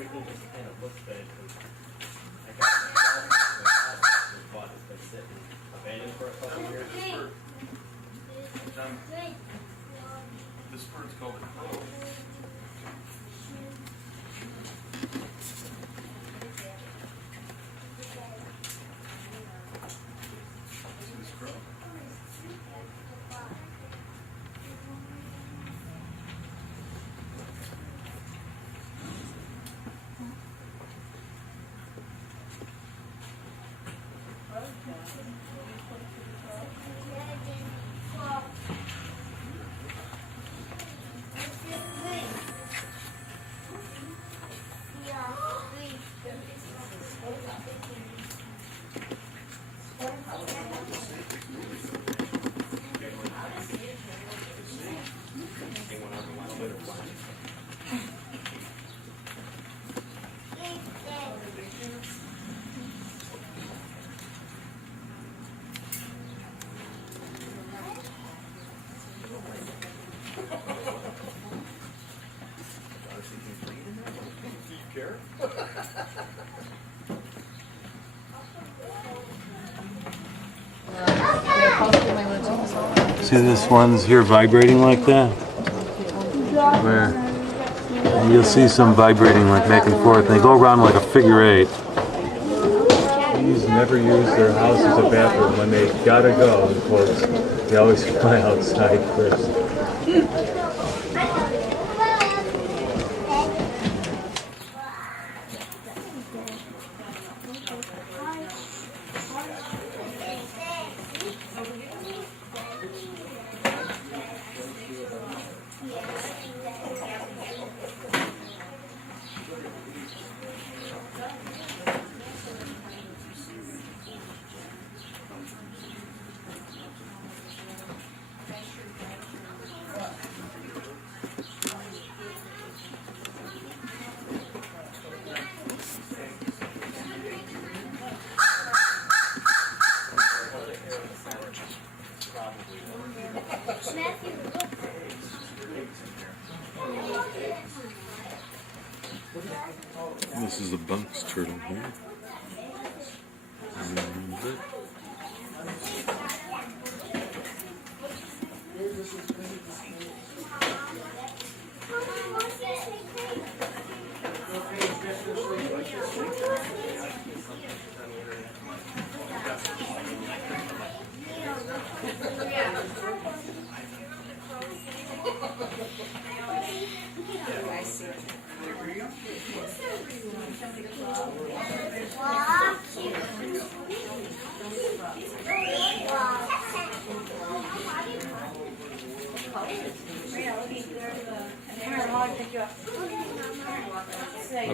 everything just kind of looks bad because I got my house, but it's been sitting abandoned for a couple of years. This bird's called a crow. This crow. See this one's here vibrating like that? Where and you'll see some vibrating like back and forth. They go around like a figure eight. These never use their house as a bathroom. When they gotta go, of course, they always fly outside first. This is the Bunks turtle here.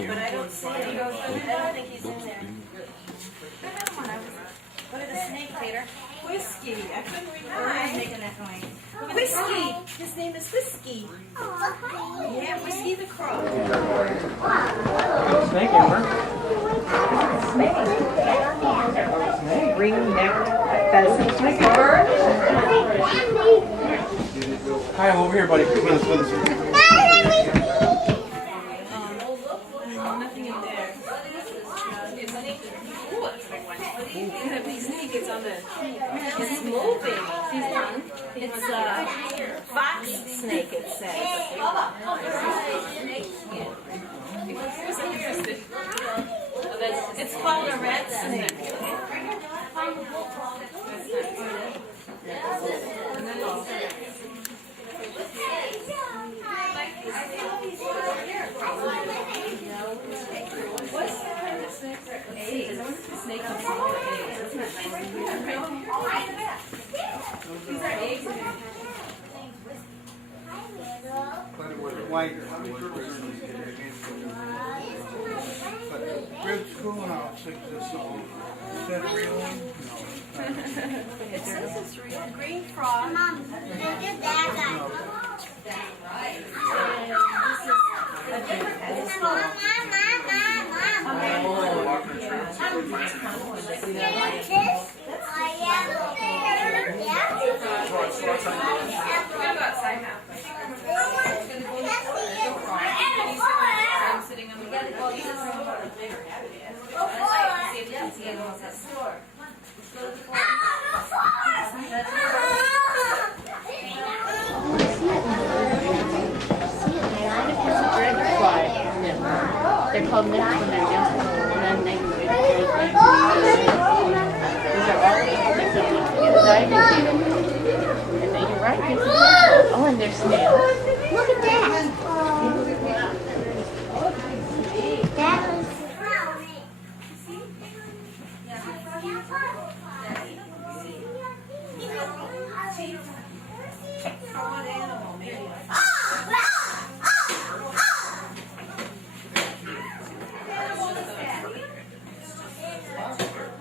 But I don't see it. I don't think he's in there. Look at the snake, Peter. Whiskey. I couldn't remember who was making that noise. Whiskey. His name is Whiskey. Yeah, Whiskey the Crow. Snake, Amber. Snake. Ring neck pheasant. Like a bird. Hi, I'm over here, buddy. With us. Nothing in there. It's a big snake. It's on the. It's moving. It's a fox snake. It says. It's called a red snake. What's the kind of snake? Eggs. The snake is smaller eggs. These are eggs. But it was white. But Grid Schoolhouse exists on. Is that a real one? No. It says it's real. Green frog. Mom, look at that guy. Sitting on the they're called nymphs when they're young, and then they can get these are all diving. And then you're right, it's oh, and there's snails. Look at that. That was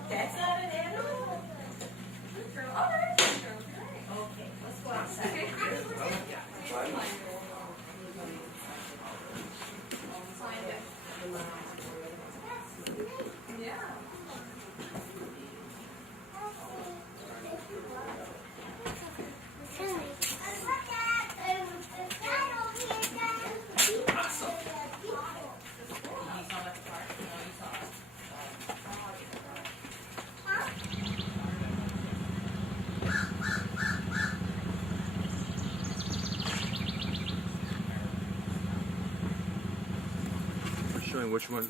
That's not an animal. Okay, let's go outside. We're showing which ones,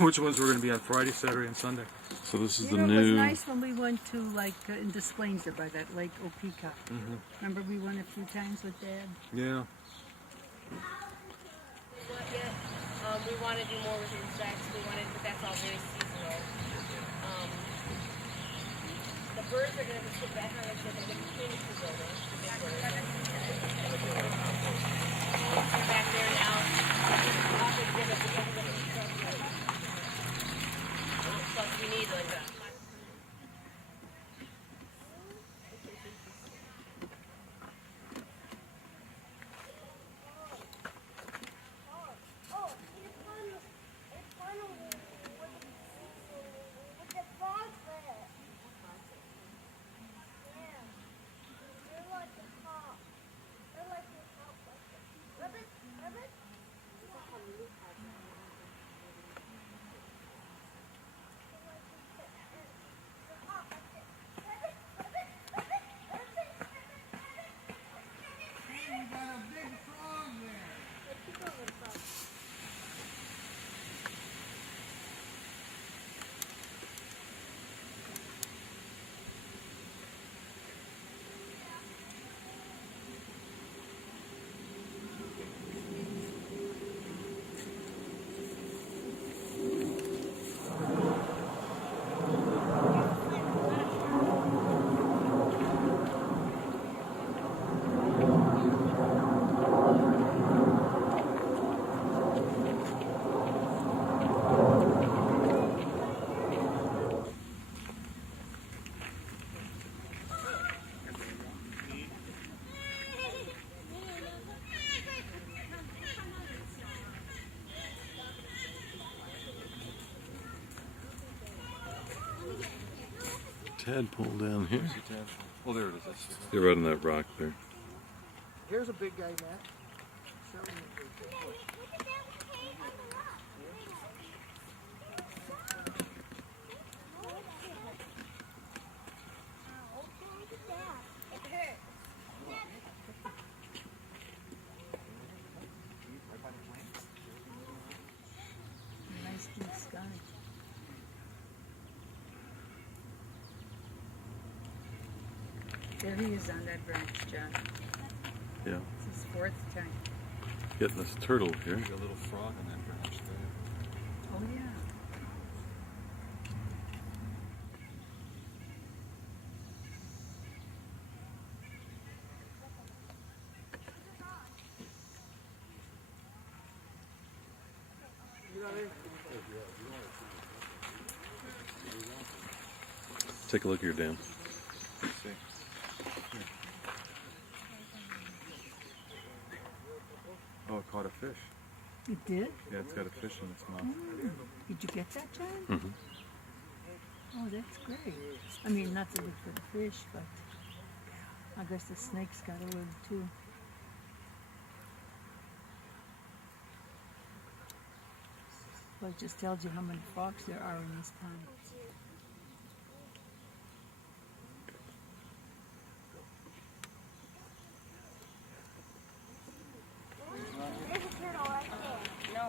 which ones were going to be on Friday, Saturday, and Sunday. So this is You the know, it was new. nice when we went to like in Des Plaines there by that Lake Opeka. Remember we went a few times with Dad? Yeah. We want to do more with insects. We wanted, but that's all very seasonal. The birds are going to sit back on the community building. The big birds. They're back there now. Plus we need like a. Tadpole down here. Oh, there it is. That's They're right on that rock there. Here's a big guy, Matt. Show me a big guy. Nice blue sky. There he is on that branch, John. Yeah. It's his fourth time. Getting this turtle here. a little frog on that branch there. Oh yeah. Take a look at your dam. Let's see. Oh, it caught a fish. It did? Yeah, it's got a fish in its mouth. Did you get that, John? Mm-hmm. Oh, that's great. I mean, not to look for the fish, but I guess the snake's got to live too. Well, it just tells you how many frogs there are in this pond. There's a turtle right there. No.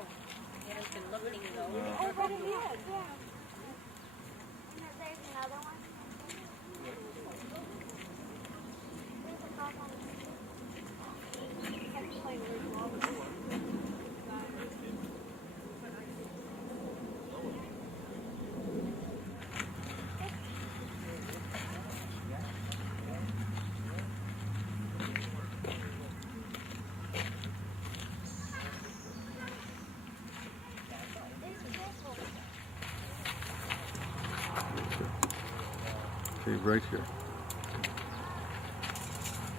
right here.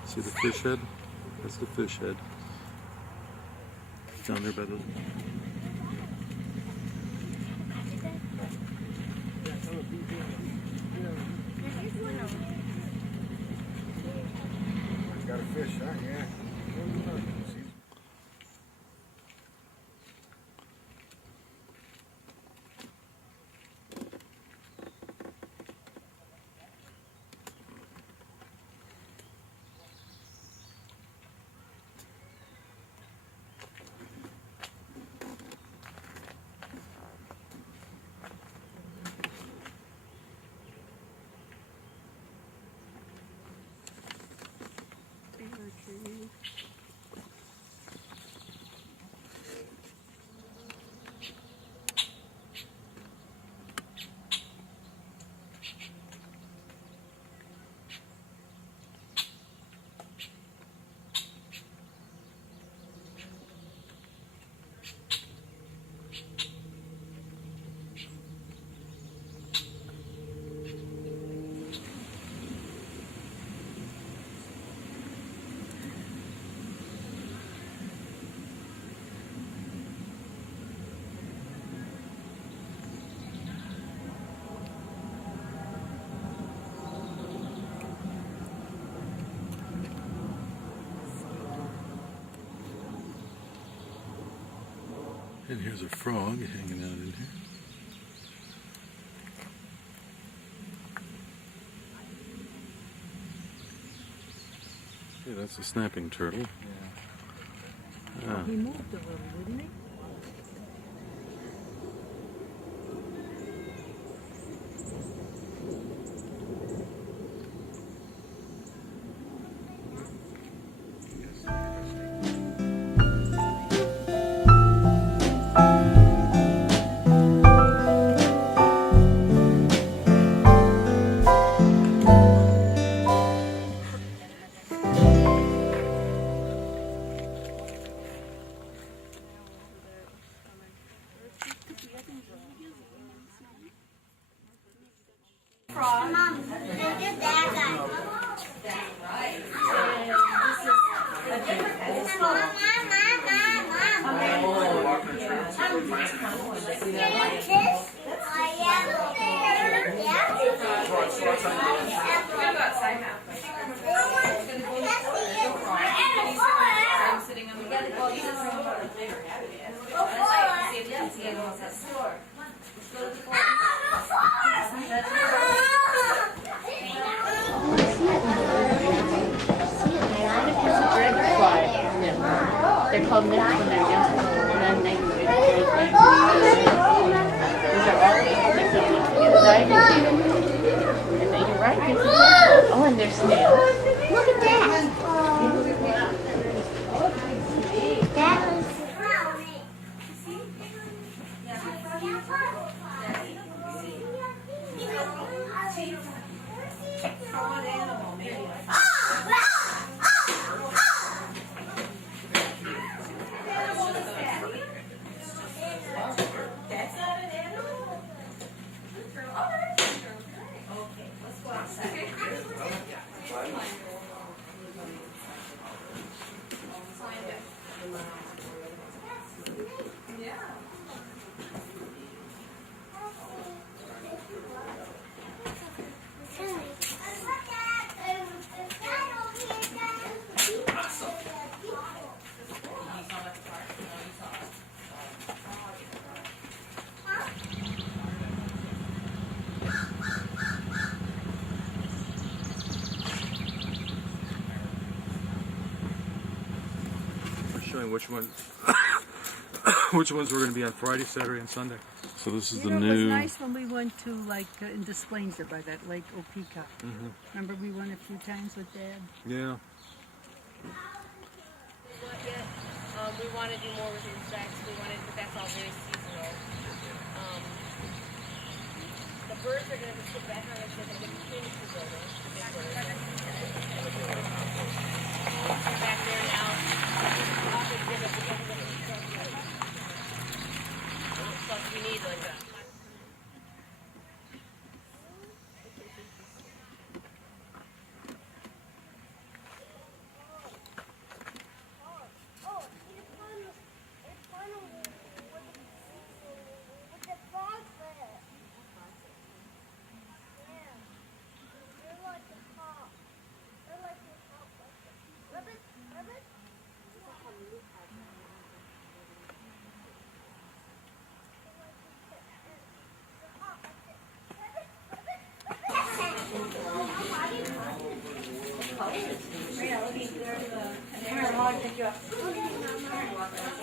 See the fish head? That's the fish head. Down there by the... Got a fish, huh? Yeah. And here's a frog hanging out in here. Yeah, that's a snapping turtle. He moved a little, didn't he? Mom, look at that guy. They're called nymphs when they're young, and then they these are all diving, and they do right. Oh, and there's snails. Look at that. That was Showing which ones which ones were going to be on Friday, Saturday, and Sunday. So this is You the know, it was new... nice when we went to, like, in Des Plaines there by that Lake Opeka. Remember we went a few times with Dad? Yeah. We want to do more with insects. But that's all very seasonal. The birds are going to sit back on each other. They're between the buildings. They're back there now. Plus we need like a... pick you up.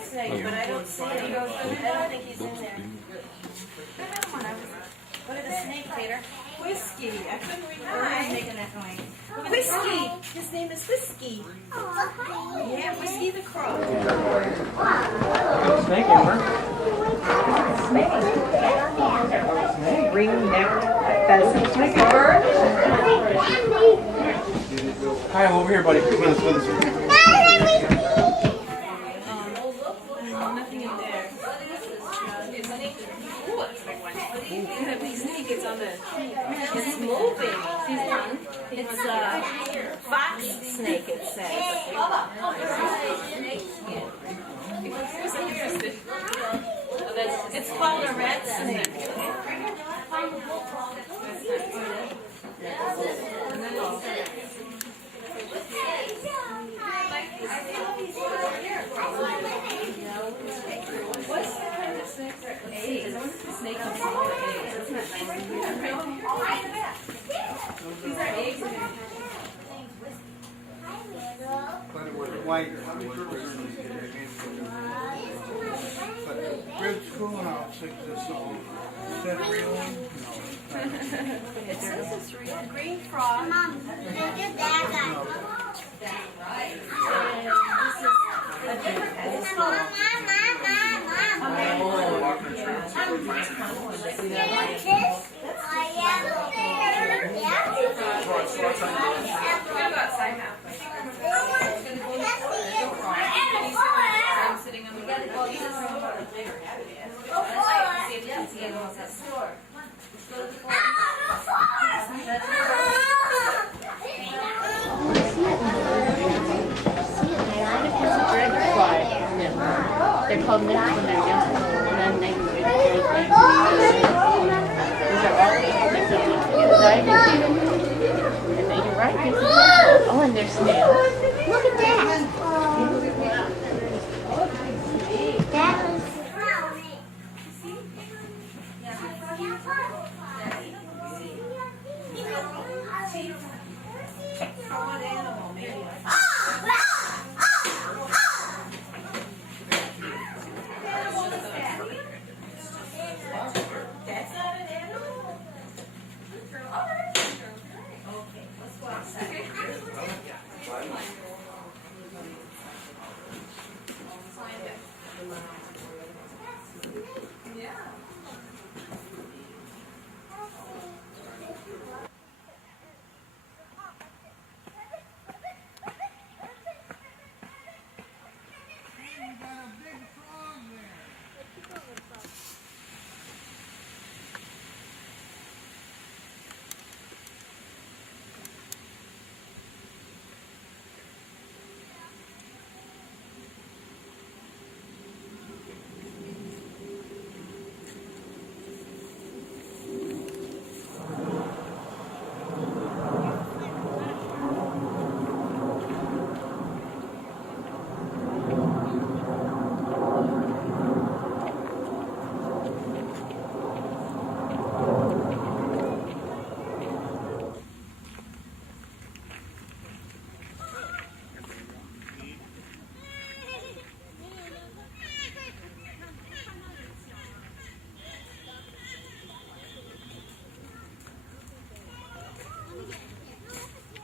Snake, but I don't see him. I don't think he's in there. Look at the snake, Peter. Whiskey. I couldn't remember who's making that noise. Whiskey. His name is Whiskey. Yeah, Whiskey the Crow. Snake, Amber. Snake. Ring neck pheasant. Like a bird. Hi, I'm over here, buddy. Come on, let's go this way. Nothing in there. It's moving. It's a fox snake, it says. It's called a red snake. What's the kind of snake? These are eggs. But it was white. But ribs cool now, six this song. Is that a real one? No. It says it's real. Green frog. Mom, look at that guy. It's called They're called nymphs when they're young. And then they these are all diving. And then you're right. Oh, and they're snails. Look at that. That was That's not an animal. Okay, let's go outside.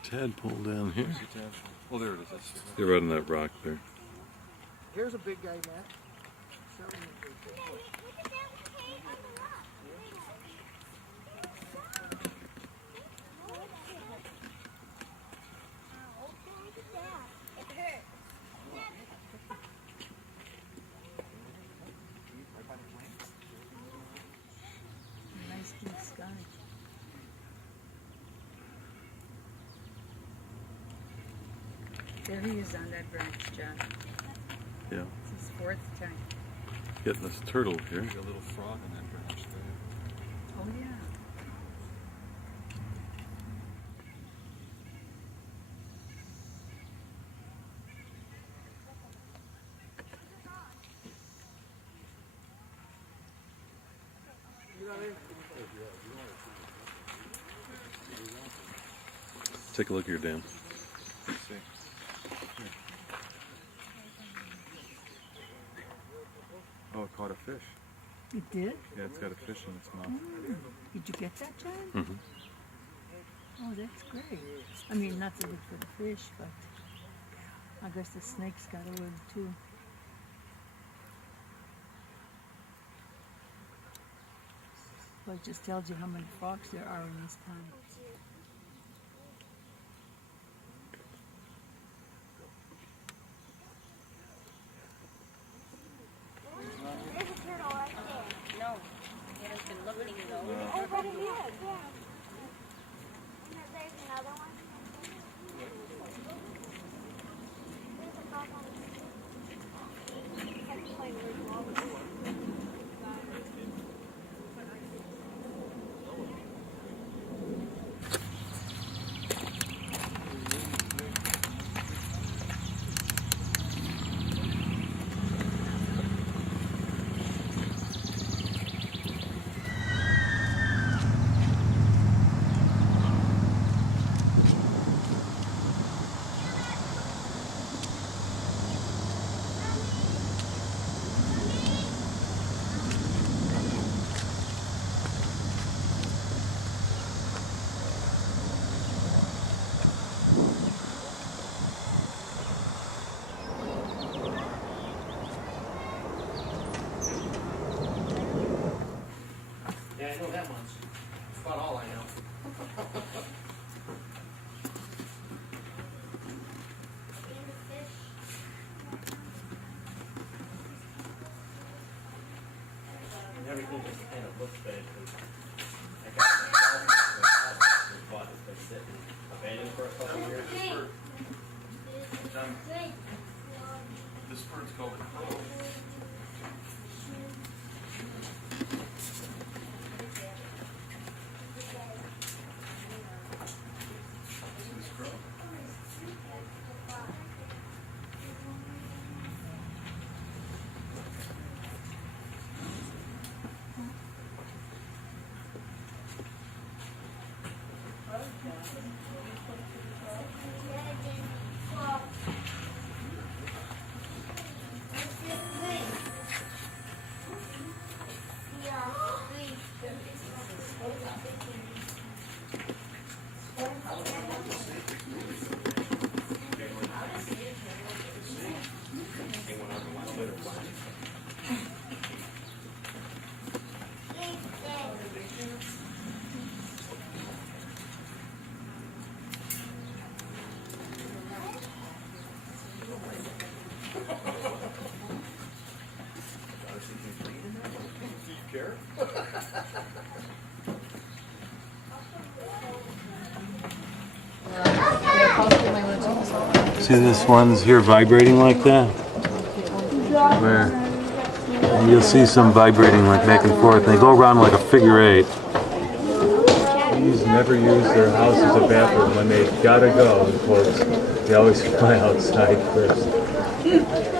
Tadpole down here. Oh, there it is. They're right on that rock there. Here's a big guy, Matt. Nice blue sky. There he is on that branch, John. Yeah. It's his fourth time. Getting this turtle here. There's a little frog on that branch there. Oh, yeah. Take a look at your dam. Let's see. Oh, it caught a fish. It did? Yeah, it's got a fish in its mouth. Did you get that, John? Mhm. Oh, that's great. I mean, not so good for the fish, but I guess the snake's got a live too. Well, it just tells you how many frogs there are in this pond. There's a turtle right there. No, he has been looking though. Oh, but it is, yeah. And there's another one. There's a frog on the Yeah, I know that much. That's about all I know. Everything just kind of looks bad because I got my house bought. It's been sitting abandoned for a couple of years. This bird's called a crow. See this one's here vibrating like that? Where and you'll see some vibrating like back and forth. They go around like a figure eight. These never use their house as a bathroom. When they gotta go, of course, they always fly outside first.